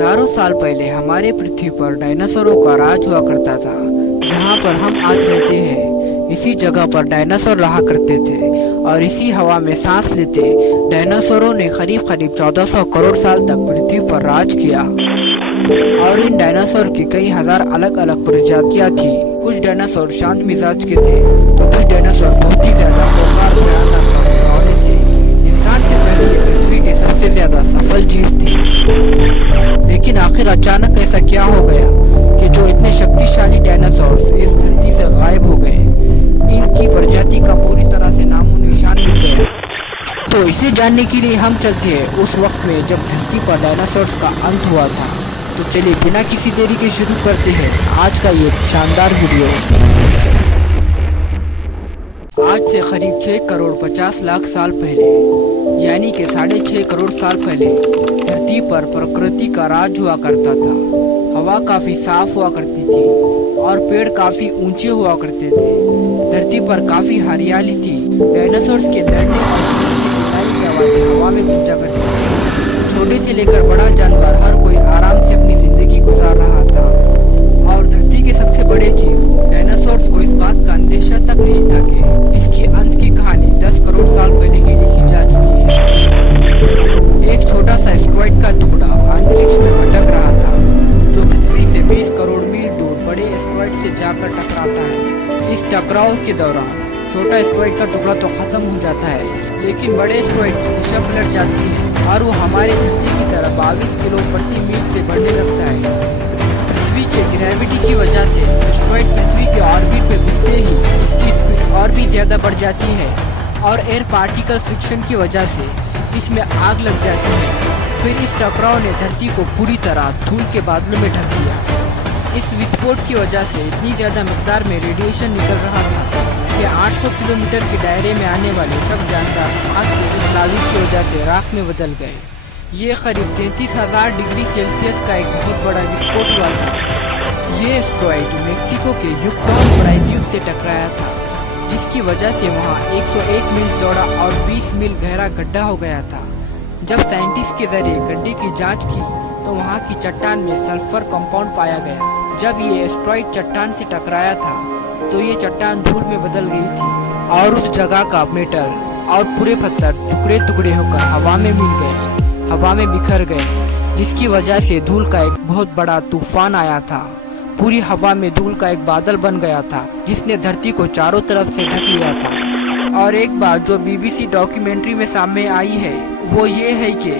हजारों साल पहले हमारे पृथ्वी पर डायनासोरों का राज हुआ करता था। जहाँ पर हम आज रहते हैं, इसी जगह पर डायनासोर रहा करते थे और इसी हवा में सांस लेते डायनासोरों ने करीब 1400 करोड़ साल तक पृथ्वी पर राज किया। और इन डायनासोर की कई हजार अलग अलग प्रजातियां थी। कुछ डायनासोर शांत मिजाज के थे तो कुछ डायनासोर बहुत ही ज्यादा खौफनाक भयानक और डरावने थे। इंसान से पहले ये पृथ्वी के सबसे ज्यादा सफल जीव थे। लेकिन आखिर अचानक ऐसा क्या हो गया कि जो इतने शक्तिशाली डायनासोर इस धरती से गायब हो गए। इनकी प्रजाति का पूरी तरह से नामो निशान मिट गया। तो इसे जानने के लिए हम चलते हैं उस वक्त में जब धरती पर डायनासोर्स का अंत हुआ था। तो चलिए बिना किसी देरी के शुरू करते हैं आज का ये शानदार वीडियो। आज से करीब 6 करोड़ 50 लाख साल पहले, यानी कि 6.5 करोड़ साल पहले धरती पर प्रकृति का राज हुआ करता था। हवा काफी साफ हुआ करती थी और पेड़ काफी ऊंचे हुआ करते थे। धरती पर काफी हरियाली थी। डायनासोर्स के लड़ने और चिल्लाने की आवाजें हवा में गूंजा करती थी। छोटे से लेकर बड़ा जानवर हर कोई आराम से अपनी जिंदगी गुजार रहा था। और धरती के सबसे बड़े जीव डायनासोर्स को इस बात का अंदेशा तक नहीं था कि इसकी अंत की कहानी 10 करोड़ साल पहले ही लिखी जा चुकी है। एक छोटा सा एस्टेरॉयड का टुकड़ा अंतरिक्ष में भटक रहा था, जो पृथ्वी से 20 करोड़ मील दूर बड़े एस्टेरॉयड से जाकर टकराता है। इस टकराव के दौरान छोटा एस्टेरॉयड का टुकड़ा तो खत्म हो जाता है, लेकिन बड़े एस्टेरॉयड की दिशा पलट जाती है और वो हमारे धरती की तरह 22 किलो प्रति मील से बढ़ने लगता है। पृथ्वी के ग्रेविटी की वजह से एस्टेरॉयड पृथ्वी के ऑर्बिट में घुसते ही इसकी स्पीड और भी ज्यादा बढ़ जाती है और एयर पार्टिकल फ्रिक्शन की वजह से इसमें आग लग जाती है। फिर इस टकराव ने धरती को पूरी तरह धूल के बादलों में ढक दिया। इस विस्फोट की वजह से इतनी ज्यादा मिकदार में रेडिएशन निकल रहा था कि 800 किलोमीटर के दायरे में आने वाले सब जानदार आग के इस लावी की वजह से राख में बदल गए। ये करीब 33,000 डिग्री सेल्सियस का एक बहुत बड़ा विस्फोट हुआ था। ये एस्टेरॉयड मेक्सिको के युकटॉन प्रायद्वीप से टकराया था, जिसकी वजह से वहाँ 101 मील चौड़ा और 20 मील गहरा गड्ढा हो गया था। जब साइंटिस्ट के जरिए गड्ढे की जांच की तो वहाँ की चट्टान में सल्फर कंपाउंड पाया गया। जब ये एस्टेरॉयड चट्टान से टकराया था तो ये चट्टान धूल में बदल गई थी और उस जगह का मेटल और पूरे पत्थर टुकड़े टुकड़े होकर हवा में मिल गए, हवा में बिखर गए, जिसकी वजह से धूल का एक बहुत बड़ा तूफान आया था। पूरी हवा में धूल का एक बादल बन गया था जिसने धरती को चारों तरफ से ढक लिया था। और एक बात जो BBC डॉक्यूमेंट्री में सामने आई है वो ये है कि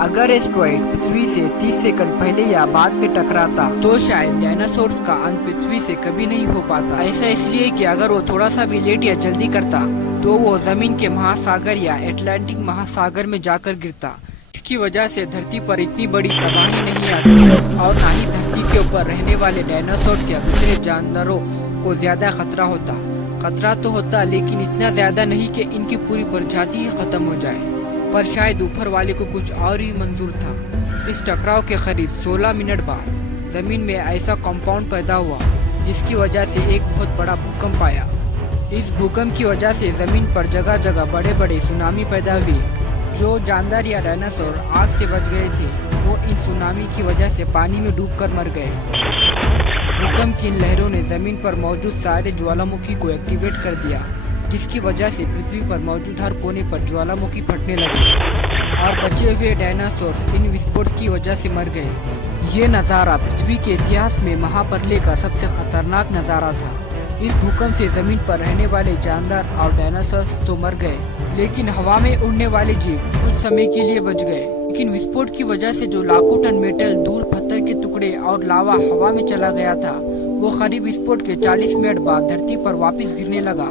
अगर एस्टेरॉयड पृथ्वी से 30 सेकंड पहले या बाद में टकराता तो शायद डायनासोर्स का अंत पृथ्वी से कभी नहीं हो पाता। ऐसा इसलिए कि अगर वो थोड़ा सा भी लेट या जल्दी करता तो वो जमीन के महासागर या अटलांटिक महासागर में जाकर गिरता। इसकी वजह से धरती पर इतनी बड़ी तबाही नहीं आती और ना ही धरती के ऊपर रहने वाले डायनासोर्स या दूसरे जानवरों को ज्यादा खतरा होता। खतरा तो होता लेकिन इतना ज्यादा नहीं कि इनकी पूरी प्रजाति ही खत्म हो जाए। पर शायद ऊपर वाले को कुछ और ही मंजूर था। इस टकराव के करीब 16 मिनट बाद जमीन में ऐसा कंपाउंड पैदा हुआ जिसकी वजह से एक बहुत बड़ा भूकंप आया। इस भूकंप की वजह से जमीन पर जगह जगह बड़े बड़े सुनामी पैदा हुए। जो जानदार या डायनासोर आग से बच गए थे वो इन सुनामी की वजह से पानी में डूबकर मर गए। भूकंप की इन लहरों ने जमीन पर मौजूद सारे ज्वालामुखी को एक्टिवेट कर दिया, जिसकी वजह से पृथ्वी पर मौजूद हर कोने पर ज्वालामुखी फटने लगे और बचे हुए डायनासोर्स इन विस्फोट की वजह से मर गए। ये नज़ारा पृथ्वी के इतिहास में महाप्रलय का सबसे खतरनाक नज़ारा था। इस भूकंप से जमीन पर रहने वाले जानदार और डायनासोर तो मर गए, लेकिन हवा में उड़ने वाले जीव कुछ समय के लिए बच गए। लेकिन विस्फोट की वजह से जो लाखों टन मेटल, धूल, पत्थर के टुकड़े और लावा हवा में चला गया था वो करीब विस्फोट के 40 मिनट बाद धरती पर वापस गिरने लगा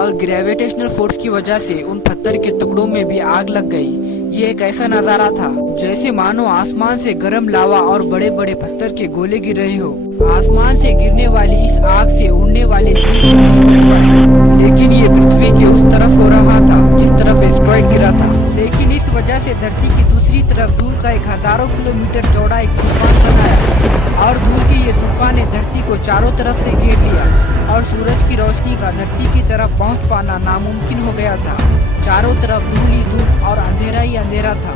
और ग्रेविटेशनल फोर्स की वजह से उन पत्थर के टुकड़ों में भी आग लग गई। ये एक ऐसा नजारा था जैसे मानो आसमान से गर्म लावा और बड़े बड़े पत्थर के गोले गिर रहे हो। आसमान से गिरने वाली इस आग से उड़ने वाले जीव तो नहीं बच पाए, लेकिन ये पृथ्वी के उस तरफ हो रहा था जिस तरफ एस्टेरॉयड गिरा था। लेकिन इस वजह से धरती की दूसरी तरफ धूल का एक हजारों किलोमीटर चौड़ा एक तूफान बनाया और धूल के ये तूफान ने धरती को चारों तरफ से घेर लिया और सूरज की रोशनी का धरती की तरफ पहुंच पाना नामुमकिन हो गया था। चारों तरफ धूल ही धूल और अंधेरा ही अंधेरा था।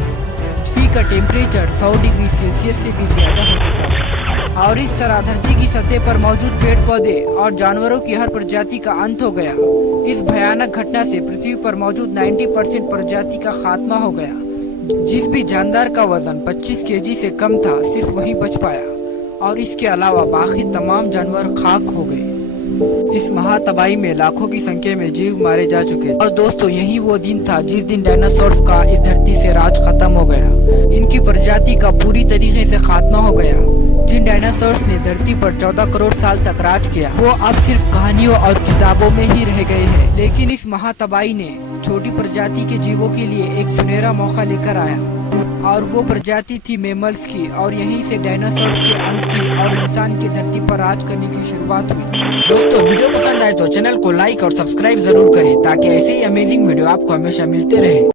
पृथ्वी का टेम्परेचर 100 डिग्री सेल्सियस से भी ज्यादा हो चुका था और इस तरह धरती की सतह पर मौजूद पेड़ पौधे और जानवरों की हर प्रजाति का अंत हो गया। इस भयानक घटना से पृथ्वी पर मौजूद 90% प्रजाति का खात्मा हो गया। जिस भी जानदार का वजन 25 केजी से कम था सिर्फ वही बच पाया और इसके अलावा बाकी तमाम जानवर खाक हो गए। इस महातबाही में लाखों की संख्या में जीव मारे जा चुके और दोस्तों यही वो दिन था जिस दिन डायनासोर्स का इस धरती से राज खत्म हो गया। इनकी प्रजाति का पूरी तरीके से खात्मा हो गया। जिन डायनासोर्स ने धरती पर 14 करोड़ साल तक राज किया वो अब सिर्फ कहानियों और किताबों में ही रह गए हैं। लेकिन इस महातबाही ने छोटी प्रजाति के जीवों के लिए एक सुनहरा मौका लेकर आया और वो प्रजाति थी मैमल्स की और यहीं से डायनासोर्स के अंत की और इंसान की धरती पर राज करने की शुरुआत हुई। दोस्तों वीडियो पसंद आए तो चैनल को लाइक और सब्सक्राइब जरूर करें ताकि ऐसे ही अमेजिंग वीडियो आपको हमेशा मिलते रहे।